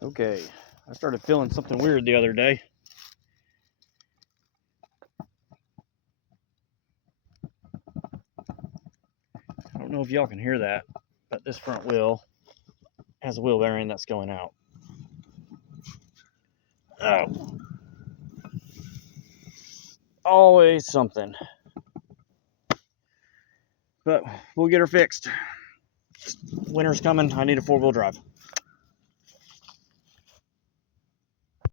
Okay, I started feeling something weird the other day. I don't know if y'all can hear that, but this front wheel has a wheel bearing that's going out. Oh, always something. But we'll get her fixed. Winter's coming. I need a 4-wheel drive.